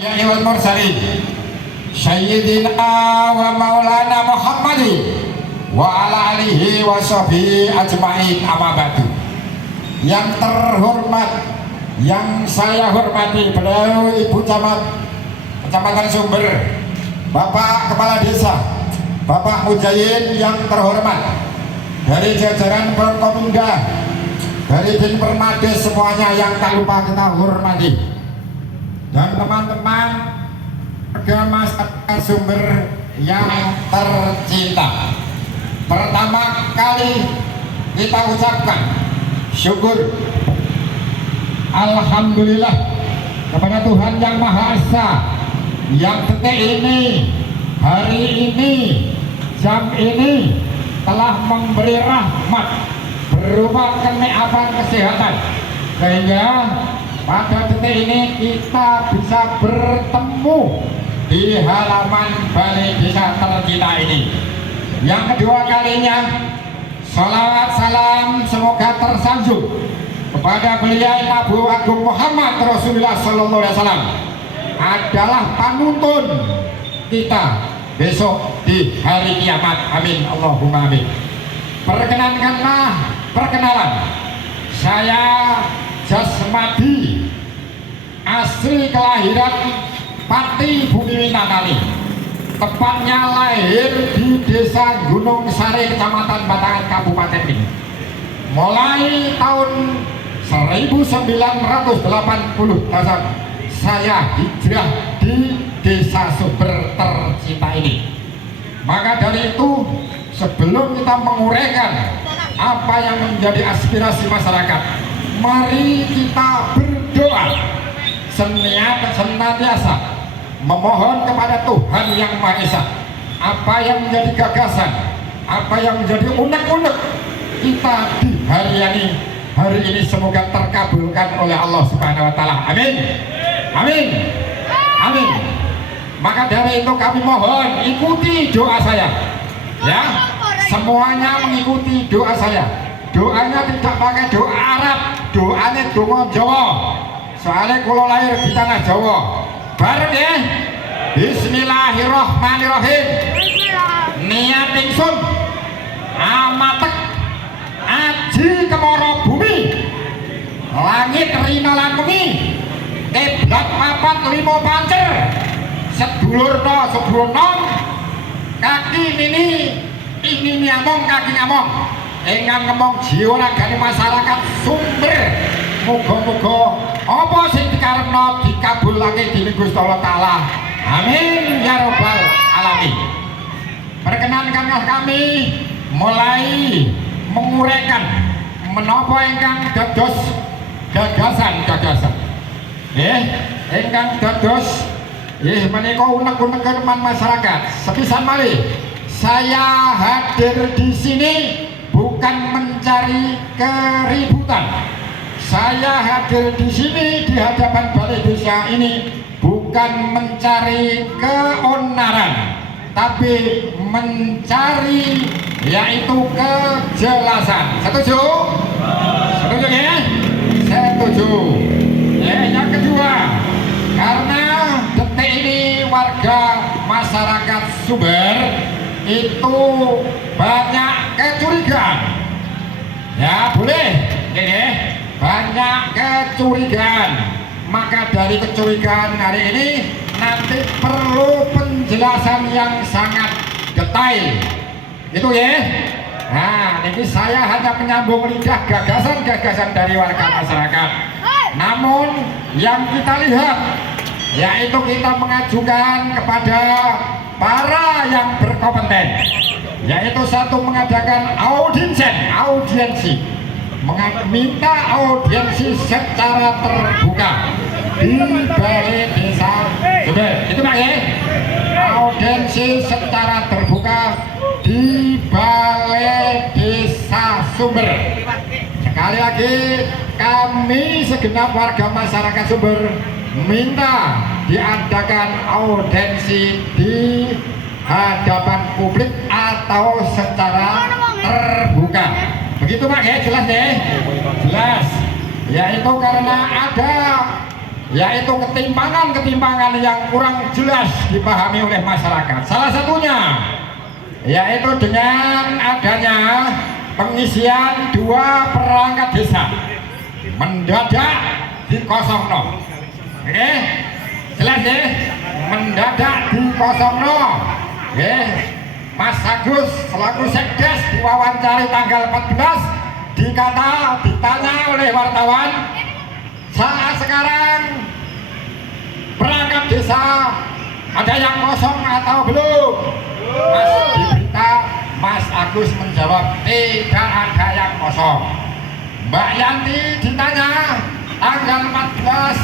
Ya wal mursalin Sayyidina wa maulana Muhammadin wa ala alihi wa sahbihi ajma'in, amma ba'du. Yang terhormat, yang saya hormati beliau Ibu Camat Kecamatan Sumber, Bapak Kepala Desa, Bapak Mujahid yang terhormat, dari jajaran Forkopimda, dari Din Permades, semuanya yang tak lupa kita hormati, dan teman-teman warga masyarakat Sumber yang tercinta. Pertama kali kita ucapkan syukur alhamdulillah kepada Tuhan Yang Maha Esa yang detik ini, hari ini, jam ini telah memberi rahmat berupa kenikmatan kesehatan, sehingga pada detik ini kita bisa bertemu di halaman balai desa tercinta ini. Yang kedua kalinya, salawat salam semoga tersanjung kepada beliau Abu Agung Muhammad Rasulullah Sallallahu Alaihi Wasallam, adalah panuntun kita besok di hari kiamat. Amin Allahumma amin. Perkenalan, saya Jasmadi, asli kelahiran Pati Bumi Wintanali, tepatnya lahir di Desa Gunung Sari, Kecamatan Batangan, Kabupaten ini. Mulai tahun 1980 saya hijrah di Desa Sumber tercinta ini. Maka dari itu, sebelum kita menguraikan apa yang menjadi aspirasi masyarakat, mari kita berdoa senantiasa memohon kepada Tuhan Yang Maha Esa, apa yang menjadi gagasan, apa yang menjadi unek-unek kita di hari ini semoga terkabulkan oleh Allah Subhanahu wa Ta'ala. Amin. Amin. Amin. Maka dari itu kami mohon ikuti doa saya, ya, semuanya mengikuti doa saya. Doanya tidak pakai doa Arab, doanya doa Jawa, soalnya kalau lahir di tanah Jawa. Bareng ya, bismillahirrahmanirrahim. Niat ingsun amatek aji kemoro bumi, langit rino lan wengi, kiblat papat limo pancer, sedulur no sebelum nom, kaki ini nyamong kaki nyamong, ingkang ngomong jiwa ragane masyarakat Sumber. Muga-muga apa sing dikarepno dikabulake dening Gusti Allah Taala. Amin ya rabbal alamin. Perkenankanlah kami mulai menguraikan menapa ingkang dados gagasan. Ingkang dados menika unek-uneken masyarakat. Sepisan malih saya hadir di sini bukan mencari keributan. Saya hadir di sini di hadapan balai desa ini bukan mencari keonaran, tapi mencari yaitu kejelasan. Setuju? Setuju ya? Setuju. Yang kedua, karena detik ini warga masyarakat Sumber itu banyak kecurigaan. Ya boleh, ini banyak kecurigaan. Maka dari kecurigaan hari ini nanti perlu penjelasan yang sangat detail. Itu ya. Nah, ini saya hanya menyambung lidah gagasan-gagasan dari warga masyarakat. Namun yang kita lihat yaitu kita mengajukan kepada para yang berkompeten, yaitu satu mengadakan audiensi, meminta audiensi secara terbuka di balai desa Sumber. Itu Pak ya, audiensi secara terbuka di balai desa Sumber. Sekali lagi kami segenap warga masyarakat Sumber minta diadakan audiensi di hadapan publik atau secara terbuka. Begitu Pak ya, jelas ya? Jelas. Yaitu karena ada yaitu ketimpangan-ketimpangan yang kurang jelas dipahami oleh masyarakat. Salah satunya yaitu dengan adanya pengisian 2 perangkat desa mendadak dikosongno. Oke, jelas ya, mendadak dikosongno. Oke, Mas Agus selaku Sekdes diwawancari tanggal 14, ditanya oleh wartawan, saat sekarang perangkat desa ada yang kosong atau belum? Mas diberita, Mas Agus menjawab tidak ada yang kosong. Mbak Yanti ditanya tanggal 14,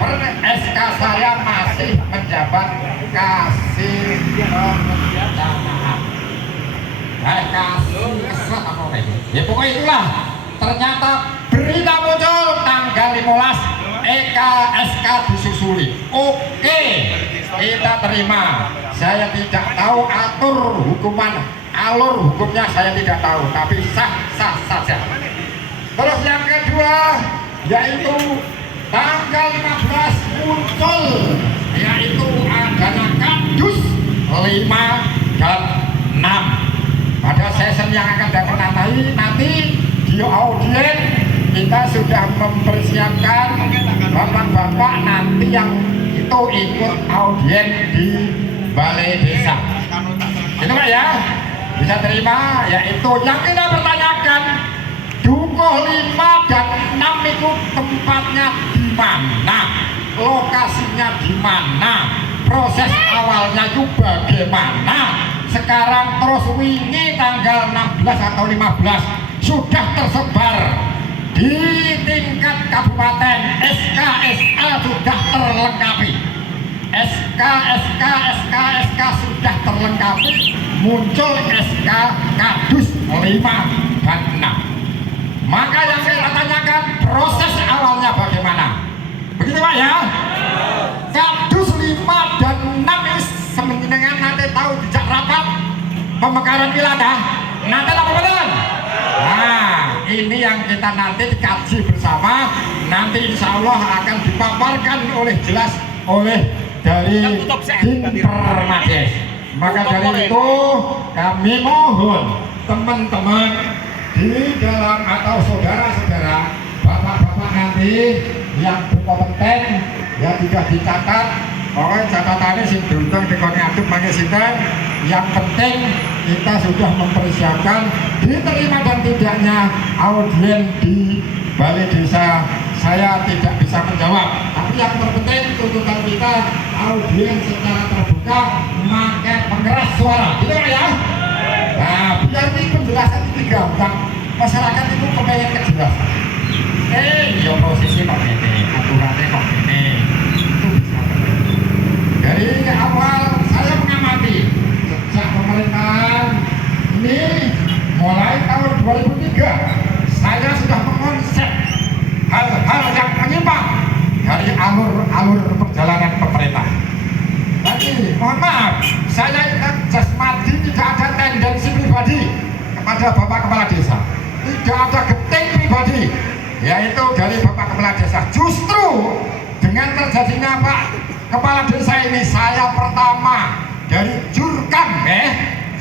per SK saya masih menjabat kasih perencanaan. Kasih keset apa ini? Ya pokoknya itulah. Ternyata berita muncul tanggal 15, SK disusuli. Oke, kita terima. Saya tidak tahu alur hukumnya saya tidak tahu, tapi sah-sah saja. Terus yang kedua yaitu tanggal 15 muncul yaitu adanya kadus 5 dan 6 pada sesi yang akan datang nanti di audien. Kita sudah mempersiapkan bapak-bapak nanti yang itu ikut audien di balai desa. Itu Pak ya, bisa terima. Yaitu yang kita pertanyakan, Dukuh 5 dan 6 itu tempatnya di mana, lokasinya di mana, proses awalnya itu bagaimana. Sekarang terus wingi tanggal 16 atau 15 sudah tersebar di tingkat kabupaten. SK sudah terlengkapi, SK sudah terlengkapi, muncul SK kadus 5 dan 6. Maka yang saya tanyakan, proses awalnya bagaimana? Begitu Pak ya? Kadus 5 dan 6 ini semenjenengan nanti tahu dijak rapat pemekaran wilayah nanti apa betul? Nah, ini yang kita nanti dikaji bersama, nanti insya Allah akan dipaparkan jelas oleh dari Dinpermades. Maka dari itu kami mohon teman-teman di dalam atau saudara-saudara, bapak-bapak nanti yang berkompeten ya tidak dicatat. Pokoknya catatannya sing beruntung dikon ngaduk pakai sinten. Yang penting kita sudah mempersiapkan diterima dan tidaknya audien di balai desa. Saya tidak bisa menjawab, tapi yang terpenting tuntutan kita audien secara terbuka, memakai pengeras suara, gitu ya. Nah, biar ini penjelasan ini gampang, masyarakat itu kepengen kejelasan. Ya posisi kok ini, aturannya kok ini. Dari awal saya mengamati sejak pemerintahan ini mulai tahun 2003 saya sudah mengonsep hal-hal yang menyimpang dari alur perjalanan pemerintah. Tapi mohon maaf, saya ingat jasmati tidak ada tendensi pribadi kepada Bapak Kepala Desa, tidak ada geting pribadi yaitu dari Bapak Kepala Desa. Justru dengan terjadinya Pak Kepala Desa ini, saya pertama dari jurkam,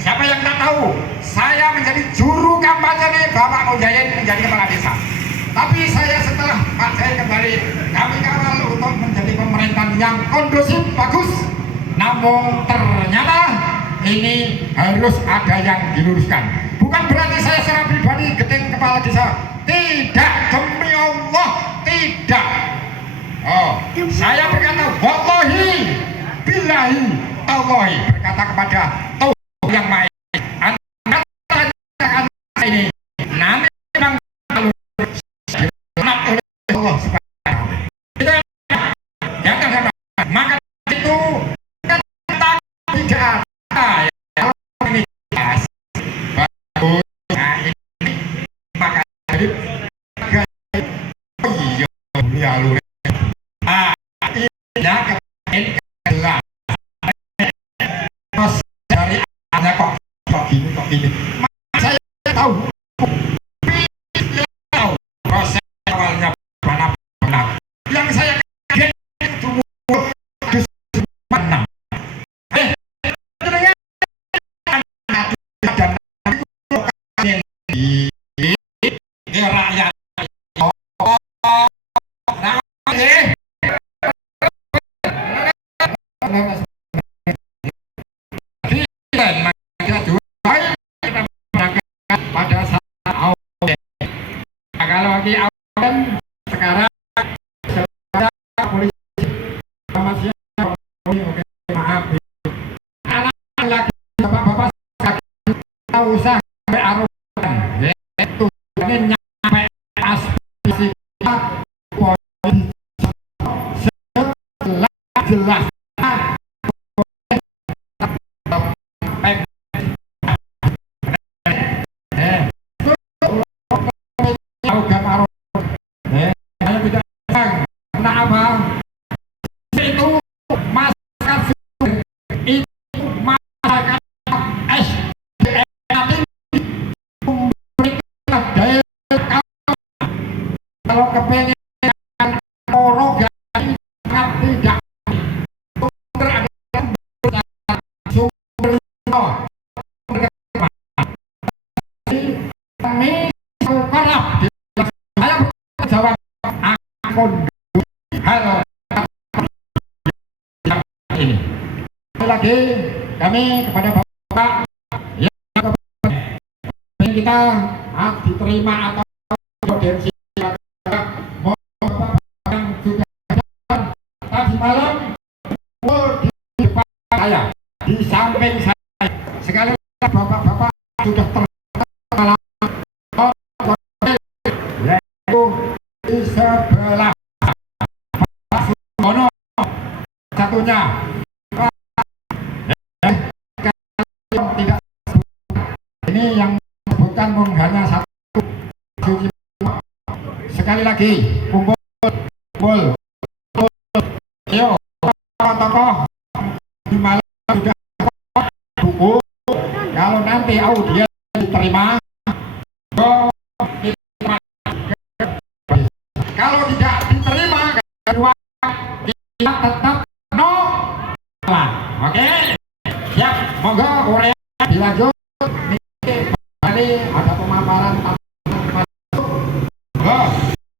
siapa yang tak tahu, saya menjadi juru kampanye nih Bapak Mujahin menjadi Kepala Desa. Tapi saya setelah Pak Jai kembali, kami kawal untuk menjadi pemerintahan yang kondusif, bagus. Namun ternyata ini harus ada yang diluruskan. Bukan berarti saya secara pribadi geting Kepala Desa, tidak, demi Allah tidak. Saya berkata wallahi billahi tallahi, berkata kepada Tuhan yang Maha Esa, ini nanti memang oleh Allah Subhanahu. Itu yang akan maka itu kita tidak ada ya, ini jelas bagus. Nah ini maka jadi iya alur dari ada kok gini. Saya tahu proses awalnya benar. Yang saya kaget pada saat kalau lagi sekarang polisi masih maaf anak lagi bapak-bapak tak usah arogan itu ini nyampe aspirasi jelas kalau kepengen orang tidak kami kerap saya jawab akun hal ini lagi kami kepada bapak yang kita diterima atau audiensi yang sudah tadi malam di depan saya di samping saya sekali bapak-bapak sudah yaitu di sebelah Pak Sumono satunya tidak ini yang bukan hanya satu sekali lagi kumpul ayo tokoh di malam sudah buku kalau nanti audiens diterima kalau tidak diterima kedua kita tetap no oke siap monggo Korea dilanjut ini ada pemaparan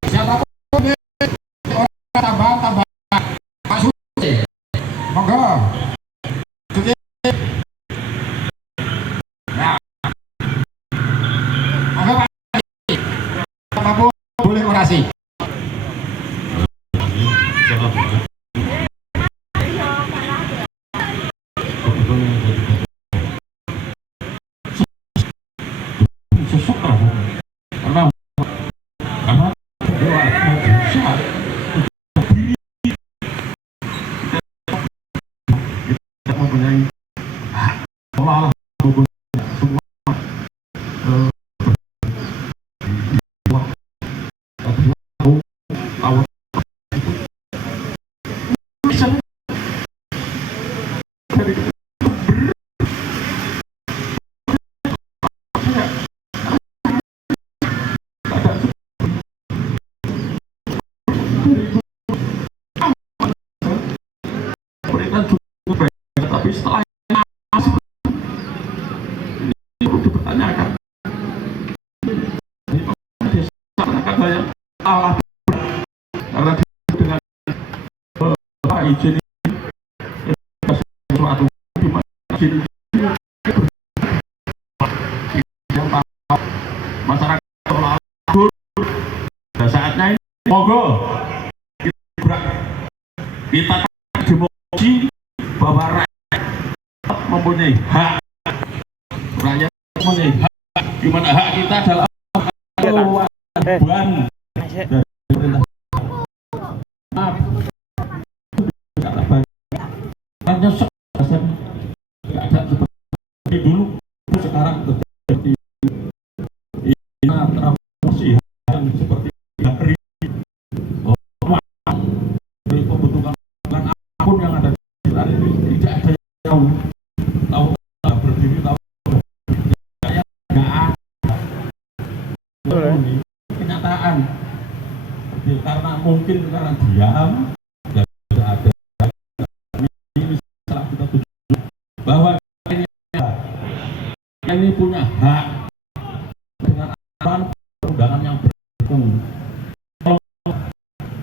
siapapun tambah Pak Suci monggo Suci ya monggo Pak siapapun boleh orasi mempunyai hak semua tapi setelah ini perlu dipertanyakan masyarakat banyak salah karena dengan izin suatu izin yang masyarakat pada saatnya ini monggo kita demokrasi bahwa rakyat mempunyai hak rakyat mempunyai hak gimana hak kita adalah kewajiban dari pemerintah maaf hanya keadaan seperti dulu sekarang terjadi ini transformasi yang seperti hari dari pembentukan apapun yang ada di hari ini tidak ada yang tahu berdiri tahu saya nggak ada kenyataan karena mungkin karena diam dan tidak ada ini setelah kita tuju bahwa ini punya hak dengan aturan perundangan yang berlaku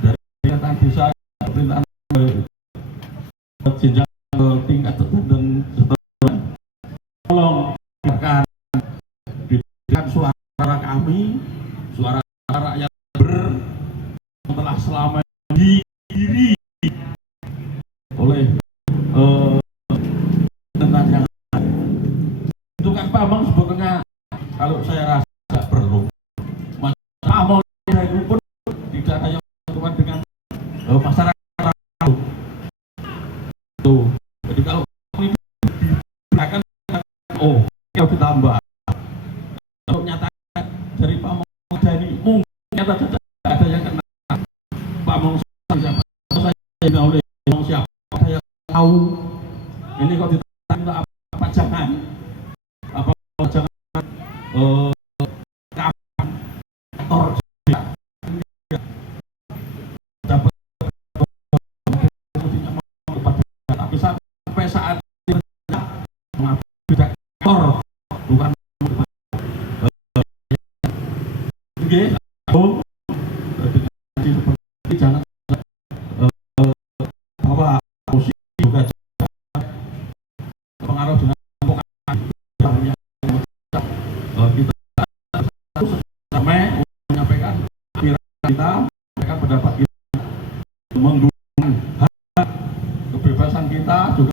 dari pemerintahan desa pemerintahan jenjang Dengan pamong sebetulnya kalau saya rasa tidak perlu. Pamong itu pun tidak hanya cuma dengan masyarakat itu. Jadi kalau ini akan harus ditambah. Kalau nyatanya dari pamong dari mungkin nyata saja ada yang kena pamong siapa saya oleh siapa saya tahu ini kok ditanya apa jangan apa jangan kantor dapat tapi sampai saat ini tidak kantor bukan jangan bahwa musik juga pengaruh dengan kita ramai menyampaikan kita menyampaikan pendapat kita menggunakan hak kebebasan kita juga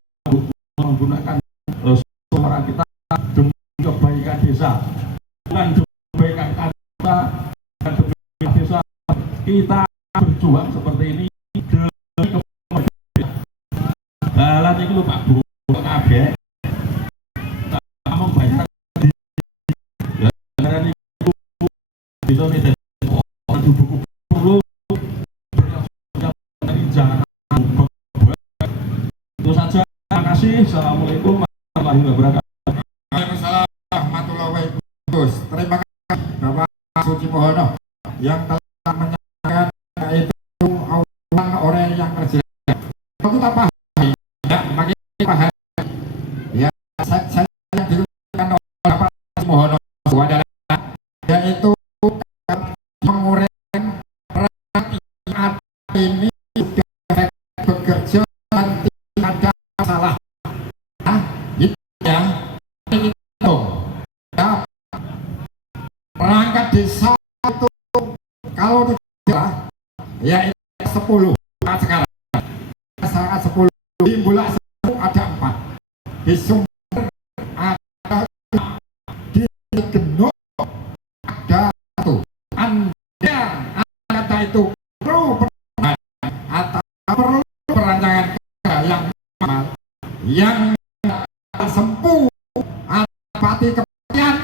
menggunakan suara kita demi kebaikan desa bukan demi kebaikan kita dan demi desa kita berjuang seperti ini demi kebaikan jalan itu Pak Bu kabeh kamu bayar bisa nih dari buku perlu dari jangan itu saja. Terima kasih. Assalamualaikum warahmatullahi wabarakatuh. Waalaikumsalam warahmatullahi wabarakatuh. Terima kasih Bapak Suci Mohono yang telah menyampaikan yaitu orang yang terjelas. Kalau kita pahami, ya makin paham. Ya saya yang dilakukan oleh Bapak Suci Mohono adalah yaitu menguraikan rakyat ini sudah bekerja dan tidak ada masalah. Nah, gitu ya. Itu ya, perangkat desa itu kalau tidak ya itu 10 sekarang. Sangat 10 di Bulak 10 ada 4 di Sumber ada di Genuk ada 1. Anda kata itu perlu perubahan atau perlu perancangan yang normal yang sempuh pati kepastian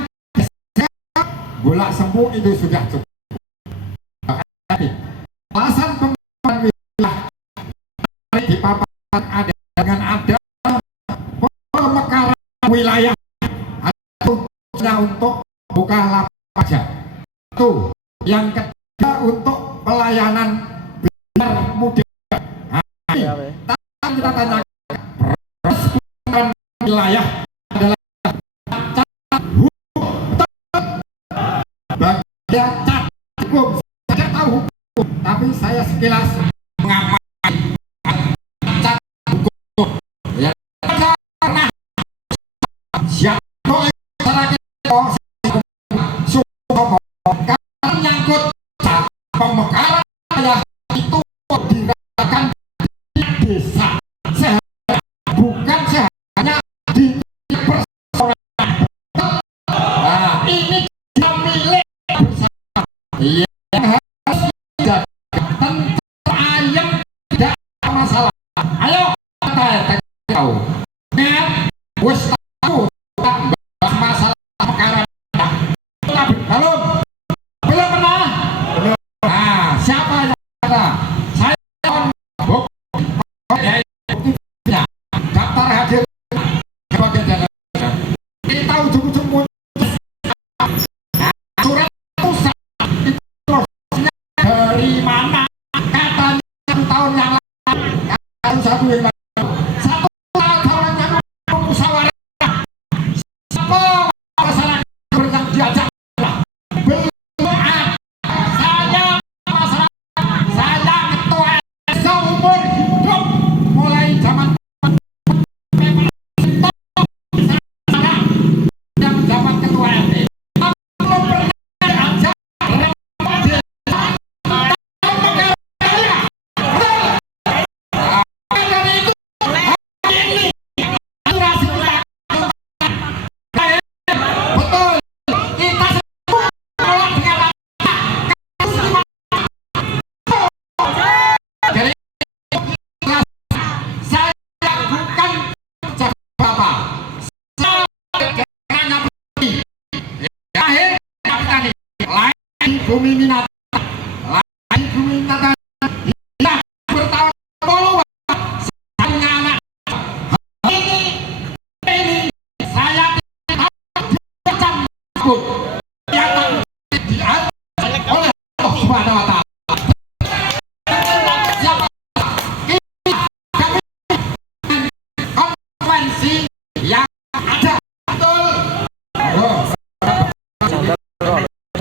Bulak sempuh itu sudah cukup. Alasan pembangunan wilayah di paparan ada dengan ada pemekaran wilayah hanya untuk buka lapak saja. Itu yang ketiga untuk pelayanan biar mudah. Nah, kita tanya pemekaran wilayah adalah bagian hukum. Saya tahu hukum, tapi saya sekilas mengamalkan hukum. Ya, karena siapa karena menyangkut pemekaran wilayah itu dirasakan di desa bukan hanya di persoalan. Nah, ini kita milik bersama yang harus dijaga tentang ayam tidak masalah. Ayo kita tahu dengan wis tahu bahas masalah pemekaran belum pernah. Nah, siapa yang kata saya buktinya daftar hadir sebagai jalan ini tahu jemput surat pusat itu prosesnya dari mana katanya 1 tahun yang lalu satu yang lalu 1 tahun yang lalu musyawarah siapa masyarakat yang diajak seumur hidup mulai zaman yang zaman ketua RT belum pernah diajak dari bumi minat, langit bumi minat, ya bertahun puluh saya anak ini saya tidak macam pun yang diatur oleh Allah Subhanahu Wa Taala. Konvensi yang ada betul.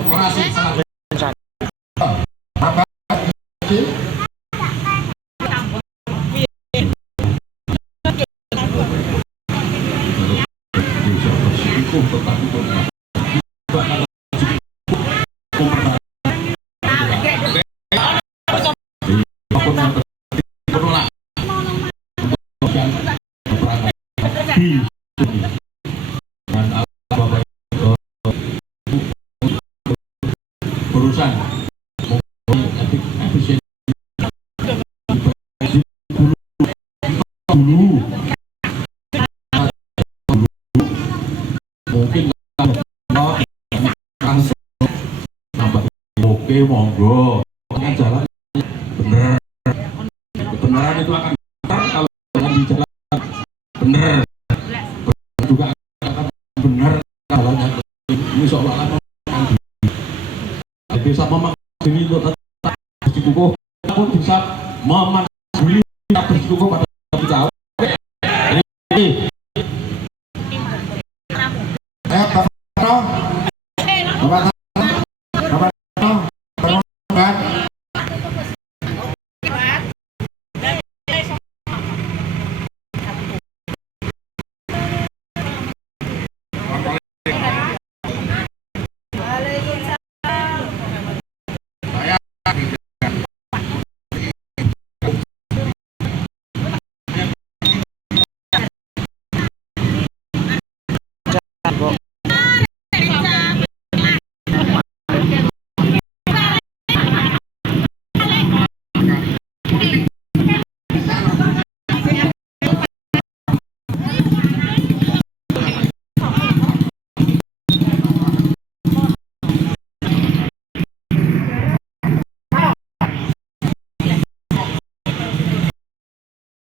Orasi sangat apa? Urusan efisien dulu mungkin nambah oke monggo dengan jalan bener kebenaran itu akan benar kalau jalan di jalan bener juga akan benar jalannya ini seolah-olah bisa memakzuli untuk tetap bersikukuh pun bisa memakzuli tetap bersikukuh pada jauh